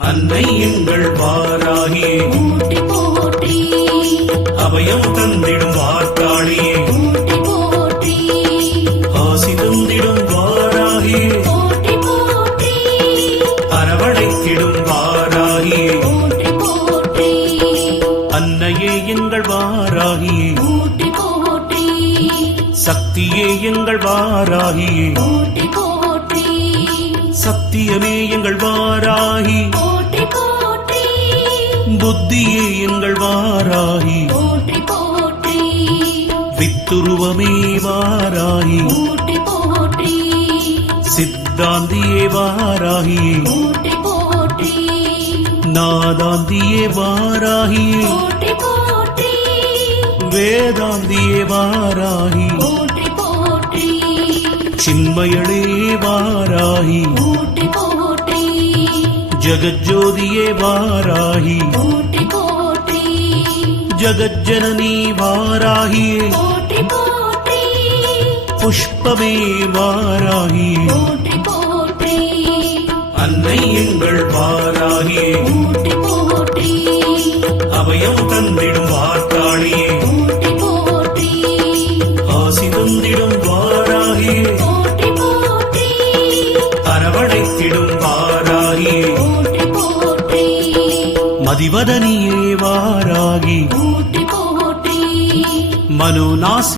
அன்னை எங்கள் வாராகியே போற்றி போற்றி அபயம் தந்திடும் வார்த்தாளியே போற்றி போற்றி ஆசி தந்திடும் வாராகியே போற்றி போற்றி அரவணைத்திடும் வாராகியே போற்றி போற்றி அன்னையே எங்கள் வாராகியே போற்றி போற்றி சக்தியே எங்கள் வாராகியே போற்றி போற்றி சத்தியமே எங்கள் வாராகி போற்றி போற்றி புத்தியே எங்கள் வாராகி போற்றி போற்றி வித்துருவமே வாராகி போற்றி போற்றி சித்தாந்தியே வாராகியே போற்றி போற்றி நாதாந்தியே வாராகியே போற்றி போற்றி வேதாந்தியே வாராகி போற்றி போற்றி சின்மயளே வாராகி போற்றி போற்றி ஜகஜோதியே வாராகி போற்றி போற்றி ஜகஜனனி வாராகியே போற்றி போற்றி புஷ்பமே வாராகி போற்றி போற்றி அன்னை எங்கள் வாராகியே போற்றி போற்றி அபயம் தந்திடும் வார்த்தாளியே போற்றி போற்றி ஆசி தந்திடும் வாராகியே போற்றி போற்றி அரவணைத்திடும் வாராகியே போற்றி போற்றி மதிவதனியே வாராகி போற்றி போற்றி மனோநாசி